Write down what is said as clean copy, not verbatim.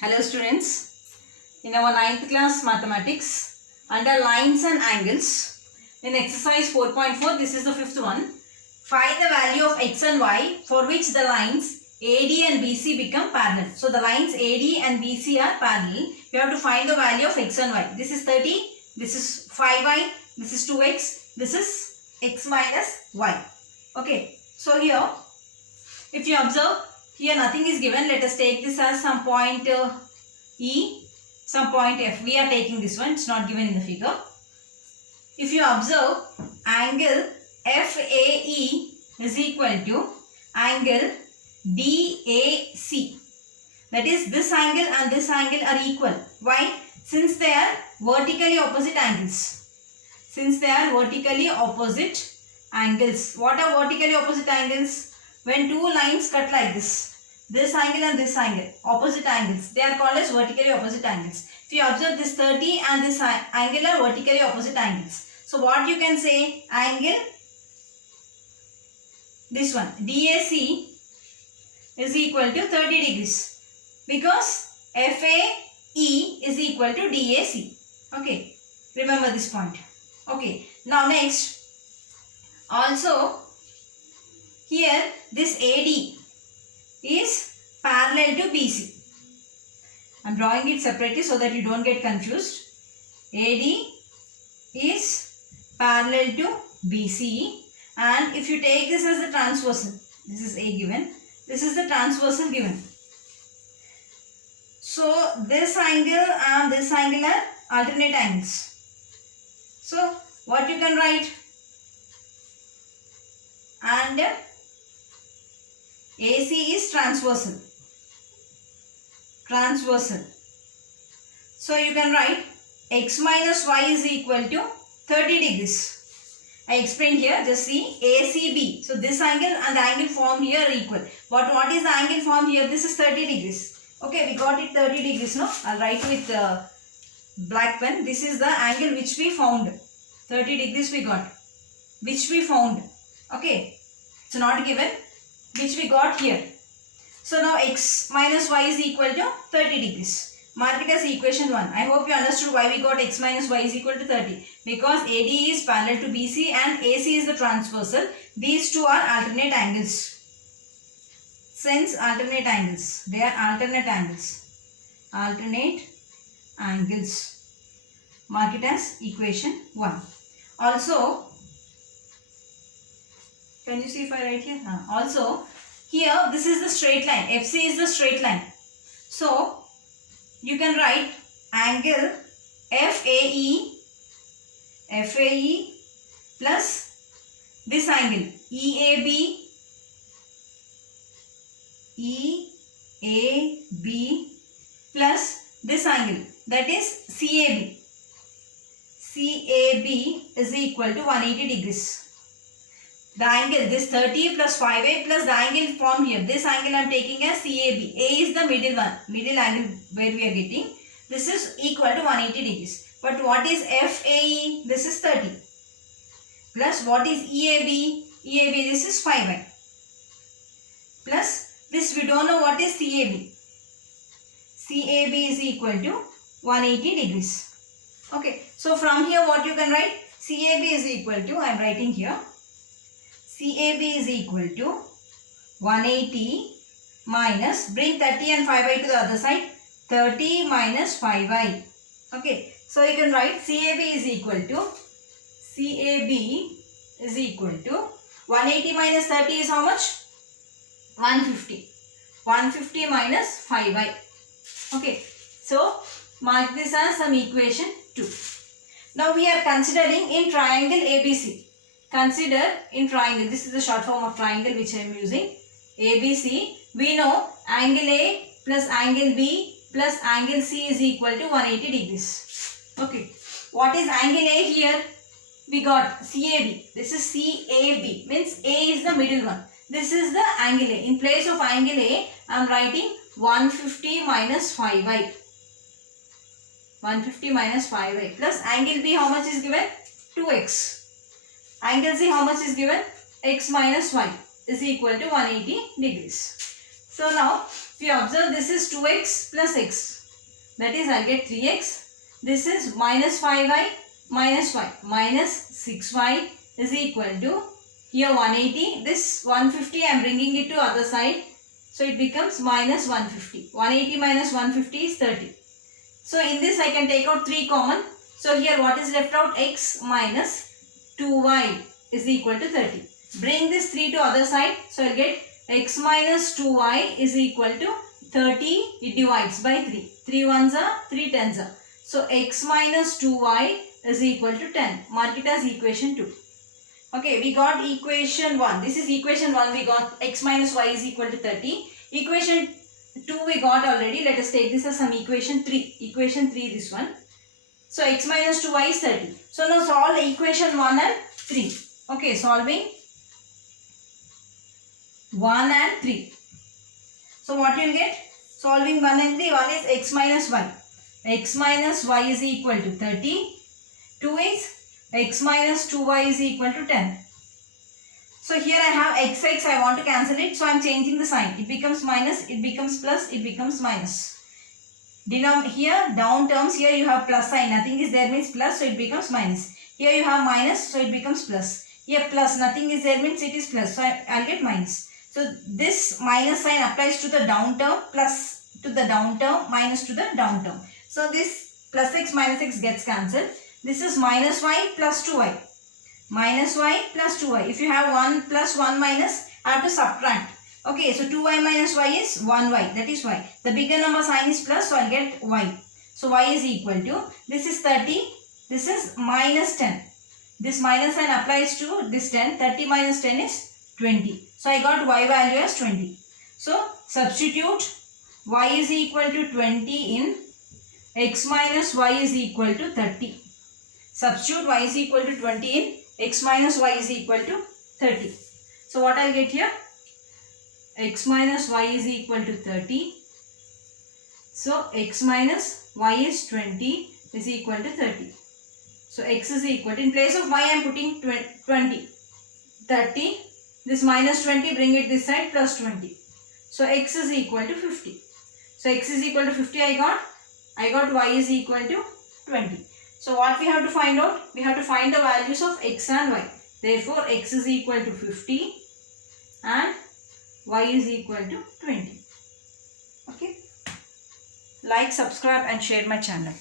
Hello students, in our 9th class mathematics under lines and angles in exercise 4.4 this is the fifth one. Find the value of x and y for which the lines AD and BC become parallel. So the lines AD and BC are parallel. You have to find the value of x and y. This is 30, this is 5y, this is 2x, this is x minus y. Okay, so here if you observe, here nothing is given. Let us take this as some point E, some point F. We are taking this one. It's not given in the figure. If you observe, angle FAE is equal to angle DAC. That is, this angle and this angle are equal. Why? Since they are vertically opposite angles. Since they are vertically opposite angles. What are vertically opposite angles? When two lines cut like this angle and this angle, opposite angles, they are called as vertically opposite angles. If you observe, this 30 and this angle are vertically opposite angles. So what you can say, angle, this one, DAC is equal to 30 degrees because FAE is equal to DAC. Okay, remember this point. Okay, now next, also here this AD is parallel to BC. I am drawing it separately so that you don't get confused. AD is parallel to BC, and if you take this as the transversal, this is A given, this is the transversal given. So this angle and this angle are alternate angles. So what you can write? And AC is transversal. Transversal. So you can write x minus y is equal to 30 degrees. I explained here, just see ACB. So this angle and the angle formed here are equal. But what is the angle formed here? This is 30 degrees. Okay, we got it 30 degrees, no? I'll write with black pen. This is the angle which we found. 30 degrees we got. Which we found. Okay, it's not given. Which we got here. So now x minus y is equal to 30 degrees. Mark it as equation 1. I hope you understood why we got x minus y is equal to 30. Because AD is parallel to BC and AC is the transversal. These two are alternate angles. Since alternate angles. They are alternate angles. Alternate angles. Mark it as equation 1. Also, can you see if I write here? Also, here this is the straight line. FC is the straight line. So, you can write angle FAE plus this angle EAB plus this angle, that is CAB. CAB is equal to 180 degrees. The angle, this 30 plus 5a plus the angle formed here. This angle I am taking as CAB. A is the middle one, middle angle where we are getting. This is equal to 180 degrees. But what is FAE? This is 30. Plus what is EAB? EAB, this is 5i. Plus this we don't know what is CAB. CAB is equal to 180 degrees. Okay. So from here what you can write? CAB is equal to, I am writing here. CAB is equal to 180 minus, bring 30 and 5i to the other side, 30 minus 5i. Okay, so you can write CAB is equal to 180 minus 30 is how much? 150. 150 minus 5i. Okay, so mark this as some equation 2. Now we are considering in triangle ABC. Consider in triangle, this is the short form of triangle which I am using, ABC. We know angle A plus angle B plus angle C is equal to 180 degrees. Okay, what is angle A here? We got CAB. This is CAB, means A is the middle one. This is the angle A. In place of angle A, I am writing 150 minus 5i. 150 minus 5i plus angle B, how much is given? 2x. Angle C, how much is given? X minus y is equal to 180 degrees. So now if you observe, this is 2x plus x. That is, I'll get 3x. This is minus 5y minus y. Minus 6y is equal to, here 180. This 150 I am bringing it to other side. So it becomes minus 150. 180 minus 150 is 30. So in this I can take out 3 common. So here what is left out? X minus 2y is equal to 30. Bring this 3 to other side. So I'll get x minus 2y is equal to 30. It divides by 3. 3 ones are 3 tens are. So x minus 2y is equal to 10. Mark it as equation 2. Okay, we got equation 1. This is equation 1. We got x minus y is equal to 30. Equation 2 we got already. Let us take this as some equation 3. Equation 3, this one. So x minus 2y is 30. So now solve equation 1 and 3. Okay, solving 1 and 3. So what you will get? Solving 1 and 3. 1 is x minus y. X minus y is equal to 30. 2 is x minus 2y is equal to 10. So here I have x, I want to cancel it. So I am changing the sign. It becomes minus, it becomes plus, it becomes minus. Here down terms, here you have plus sign. Nothing is there means plus, so it becomes minus. Here you have minus, so it becomes plus. Here plus, nothing is there means it is plus. So I'll get minus. So this minus sign applies to the down term, plus to the down term, minus to the down term. So this plus x minus x gets cancelled. This is minus y plus 2y. Minus y plus 2y. If you have 1 plus 1 minus, I have to subtract. Okay, so 2y minus y is 1y. That is y. The bigger number sign is plus, so I'll get y. So y is equal to, this is 30. This is minus 10. This minus sign applies to this 10. 30 minus 10 is 20. So I got y value as 20. So substitute y is equal to 20 in x minus y is equal to 30. Substitute y is equal to 20 in x minus y is equal to 30. So what I'll get here? X minus y is equal to 30. So x minus y is 20 is equal to 30. So x is equal to, in place of y I am putting 20. 30. This minus 20, bring it this side, plus 20. So x is equal to 50. So x is equal to 50 I got y is equal to 20. So what we have to find out? We have to find the values of x and y. Therefore x is equal to 50 and y is equal to 20. Okay. Like, subscribe and share my channel.